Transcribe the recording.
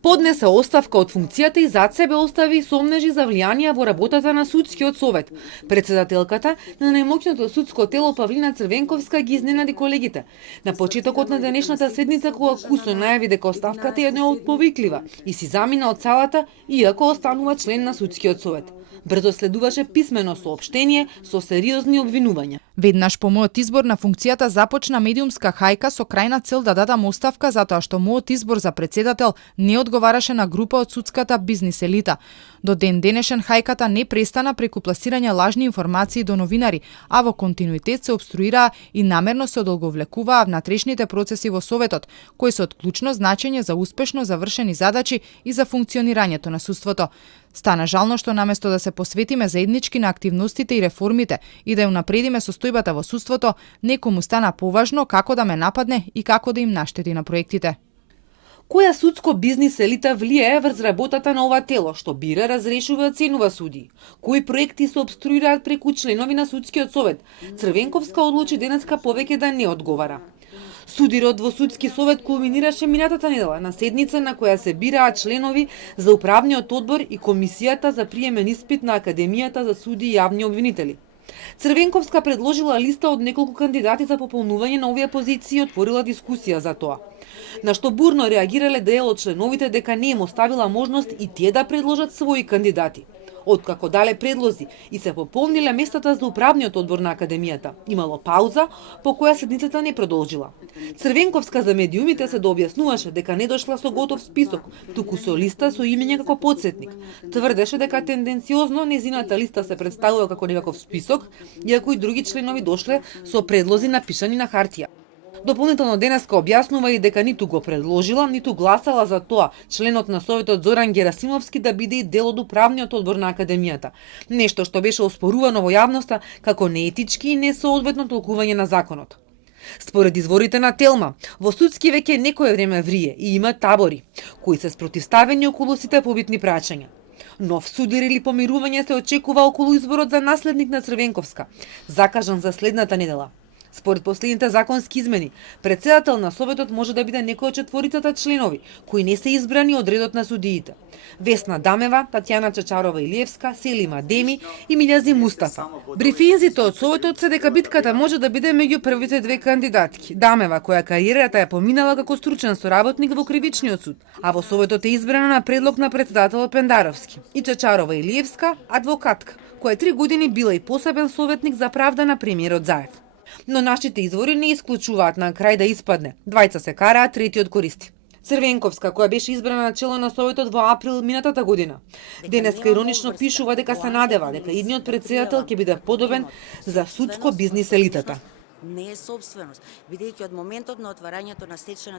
Поднесе оставка од функцијата и зад себе остави сомнежи за влијанија во работата на судскиот совет. Председателката на најмоќното судско тело Павлина Црвенковска ги изненади колегите. На почетокот на денешната седница, кога Кусо најави дека оставката е една од повиклива и си замина од салата, иако останува член на судскиот совет. Брзо следуваше писмено соопштение со сериозни обвинувања. Веднаш по мојот избор на функцијата започна медиумска хајка со крајна цел да дадам оставка затоа што мојот избор за председател не одговараше на група од судската бизнис елита. До ден денешен хајката не престана преку пласирање лажни информации до новинари, а во континуитет се обструираа и намерно се одолговлекуваа внатрешните процеси во Советот, кои се од клучно значење за успешно завршени задачи и за функционирањето на судството. Стана жално што наместо да се посветиме заеднички на активностите и реформите и да ја унапредиме состојбата во судството, некому стана поважно како да ме нападне и како да им наштети на проектите. Која судско бизнис елита влијае врз работата на ова тело, што бира, разрешува и оценува судии? Кои проекти се обструираат преку членови на судскиот совет? Црвенковска одлучи денеска повеќе да не одговара. Судирот во судски совет кулминираше минатата недела на седница на која се бираа членови за управниот одбор и комисијата за приемен испит на Академијата за суди и јавни обвинители. Црвенковска предложила листа од неколку кандидати за пополнување на овие позиции и отворила дискусија за тоа. На што бурно реагирале дел од членовите дека не им оставила можност и тие да предложат своји кандидати. Откако дале предлози и се пополниле местата за управниот одбор на Академијата, имало пауза по која седницата не продолжила. Црвенковска за медиумите се дообјаснуваше дека не дошла со готов список, туку со листа со имење како подсетник. Тврдеше дека тенденциозно незината листа се представува како некаков список, иако и други членови дошле со предлози напишани на хартија. Дополнително денеска објаснува и дека ниту го предложила, ниту гласала за тоа членот на Советот Зоран Герасимовски да биде и дел од управниот одбор на Академијата. Нешто што беше оспорувано во јавноста како неетички и несоодветно толкување на законот. Според изворите на Телма, во судски веќе некое време врие и има табори, кои се спротивставени околу сите побитни прашања. Нов судир или помирување се очекува околу изборот за наследник на Црвенковска, закажан за следната недела. Според последните законски измени, председател на Советот може да биде некој од четворицата членови, кои не се избрани од редот на судиите. Весна Дамева, Татјана Чачарова-Илиевска, Селима Деми и Милјази Мустафа. Брифинзите од Советот се дека битката може да биде меѓу првите две кандидатки. Дамева, која кариерата ја поминала како стручен соработник во Кривичниот суд, а во Советот е избрана на предлог на председателот Пендаровски. И Чачарова-Илиевска, адвокатка, која 3 години била и посебен советник за правда на премиерот Заев. Но нашите извори не исклучуваат на крај да испадне. Двајца се караат, третиот користи. Црвенковска, која беше избрана на чело на Советот во април минатата година, денеска иронично пишува дека се надева дека идниот председател ќе биде подобен за судско бизнис елитата. Не е собственост, бидејќи од моментот на отварањето на стечајната